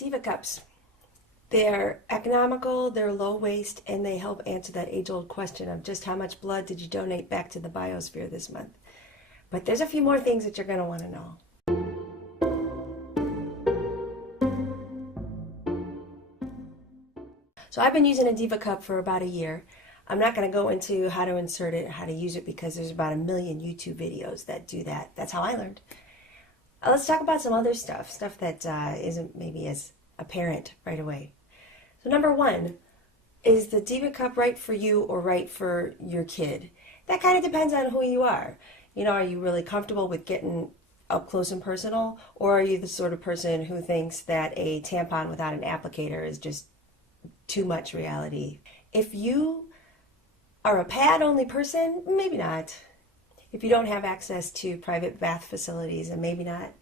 Diva Cups. They're economical, they're low waste, and they help answer that age-old question of just how much blood did you donate back to the biosphere this month. But there's a few more things that you're going to want to know. So I've been using a Diva Cup for about a year. I'm not going to go into how to insert it, how to use it, because there's about 1 million YouTube videos that do that. That's how I learned. Let's talk about some other stuff that isn't maybe as apparent right away. So number one, is the Diva Cup right for you or right for your kid? That kind of depends on who you are. You know, are you really comfortable with getting up close and personal, or are you the sort of person who thinks that a tampon without an applicator is just too much reality? If you are a pad-only person, maybe not. If you don't have access to private bath facilities, then maybe not.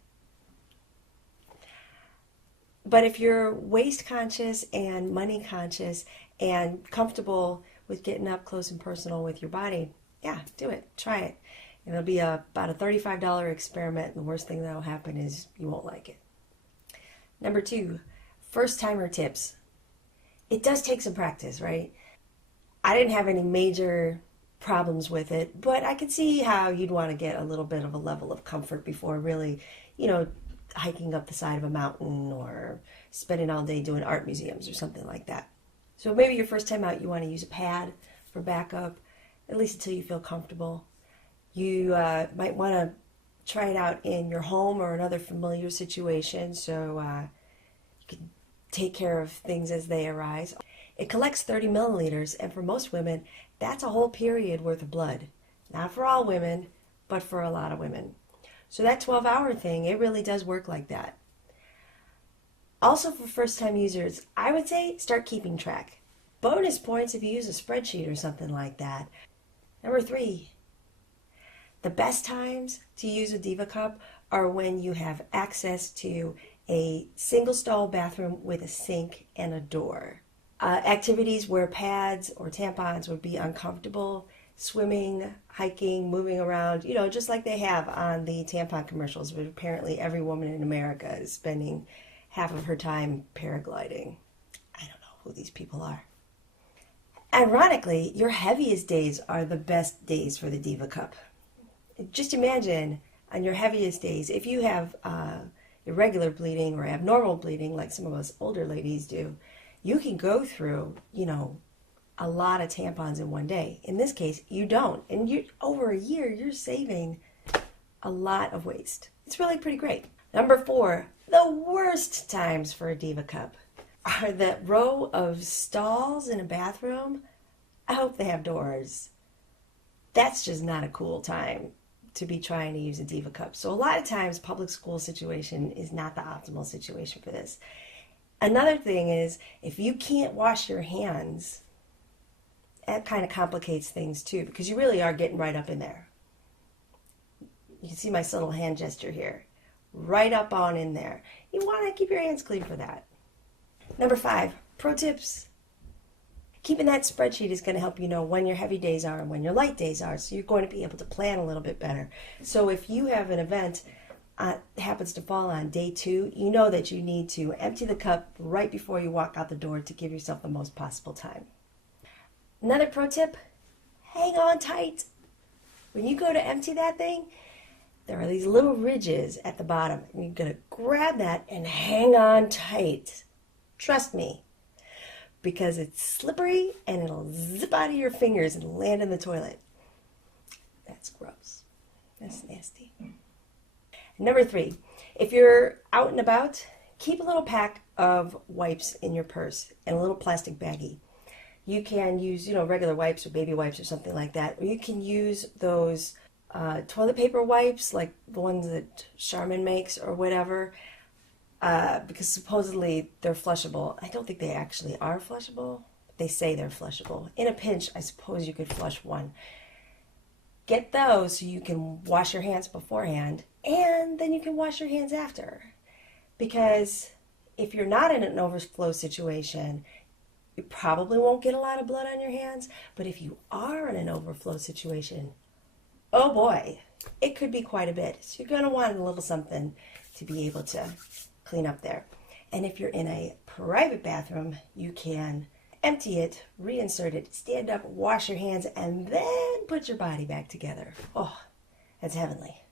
But if you're waist conscious and money conscious and comfortable with getting up close and personal with your body, yeah, do it. Try it. It'll be about a $35 experiment, and the worst thing that'll happen is you won't like it. Number two, first-timer tips. It does take some practice, right? I didn't have any major problems with it, but I could see how you'd want to get a little bit of a level of comfort before really, hiking up the side of a mountain or spending all day doing art museums or something like that. So maybe your first time out, you want to use a pad for backup, at least until you feel comfortable. You might want to try it out in your home or another familiar situation so you can take care of things as they arise. It collects 30 milliliters, and for most women, that's a whole period worth of blood. Not for all women, but for a lot of women. So that 12-hour thing, it really does work like that. Also for first-time users, I would say start keeping track. Bonus points if you use a spreadsheet or something like that. Number three, the best times to use a Diva Cup are when you have access to a single-stall bathroom with a sink and a door. Activities where pads or tampons would be uncomfortable, swimming, hiking, moving around, just like they have on the tampon commercials, but apparently every woman in America is spending half of her time paragliding. I don't know who these people are. Ironically, your heaviest days are the best days for the Diva Cup. Just imagine on your heaviest days, if you have irregular bleeding or abnormal bleeding like some of us older ladies do, you can go through, a lot of tampons in one day. In this case, you don't. And over a year, you're saving a lot of waste. It's really pretty great. Number four, the worst times for a Diva Cup are that row of stalls in a bathroom. I hope they have doors. That's just not a cool time to be trying to use a Diva Cup. So a lot of times, public school situation is not the optimal situation for this. Another thing is, if you can't wash your hands, that kind of complicates things too, because you really are getting right up in there. You can see my subtle hand gesture here. Right up on in there. You want to keep your hands clean for that. Number five, pro tips. Keeping that spreadsheet is going to help you know when your heavy days are and when your light days are, so you're going to be able to plan a little bit better. So if you have an event happens to fall on day 2, you know that you need to empty the cup right before you walk out the door to give yourself the most possible time. Another pro tip, hang on tight. When you go to empty that thing, there are these little ridges at the bottom, and you're going to grab that and hang on tight. Trust me, because it's slippery and it'll zip out of your fingers and land in the toilet. That's gross. That's nasty. Number 3, if you're out and about, keep a little pack of wipes in your purse and a little plastic baggie. You can use, regular wipes or baby wipes or something like that. Or you can use those toilet paper wipes, like the ones that Charmin makes or whatever, because supposedly they're flushable. I don't think they actually are flushable. They say they're flushable. In a pinch, I suppose you could flush one. Get those so you can wash your hands beforehand, and then you can wash your hands after. Because if you're not in an overflow situation, you probably won't get a lot of blood on your hands. But if you are in an overflow situation, oh boy, it could be quite a bit. So you're going to want a little something to be able to clean up there. And if you're in a private bathroom, you can empty it, reinsert it, stand up, wash your hands, and then put your body back together. Oh, that's heavenly.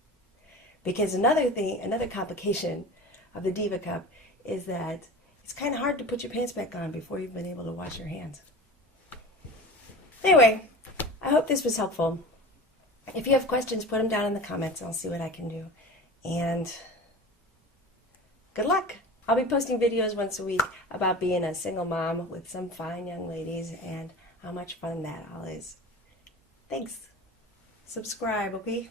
Because another complication of the Diva Cup is that it's kind of hard to put your pants back on before you've been able to wash your hands. Anyway, I hope this was helpful. If you have questions, put them down in the comments. I'll see what I can do. And good luck. I'll be posting videos once a week about being a single mom with some fine young ladies and how much fun that all is. Thanks. Subscribe, okay?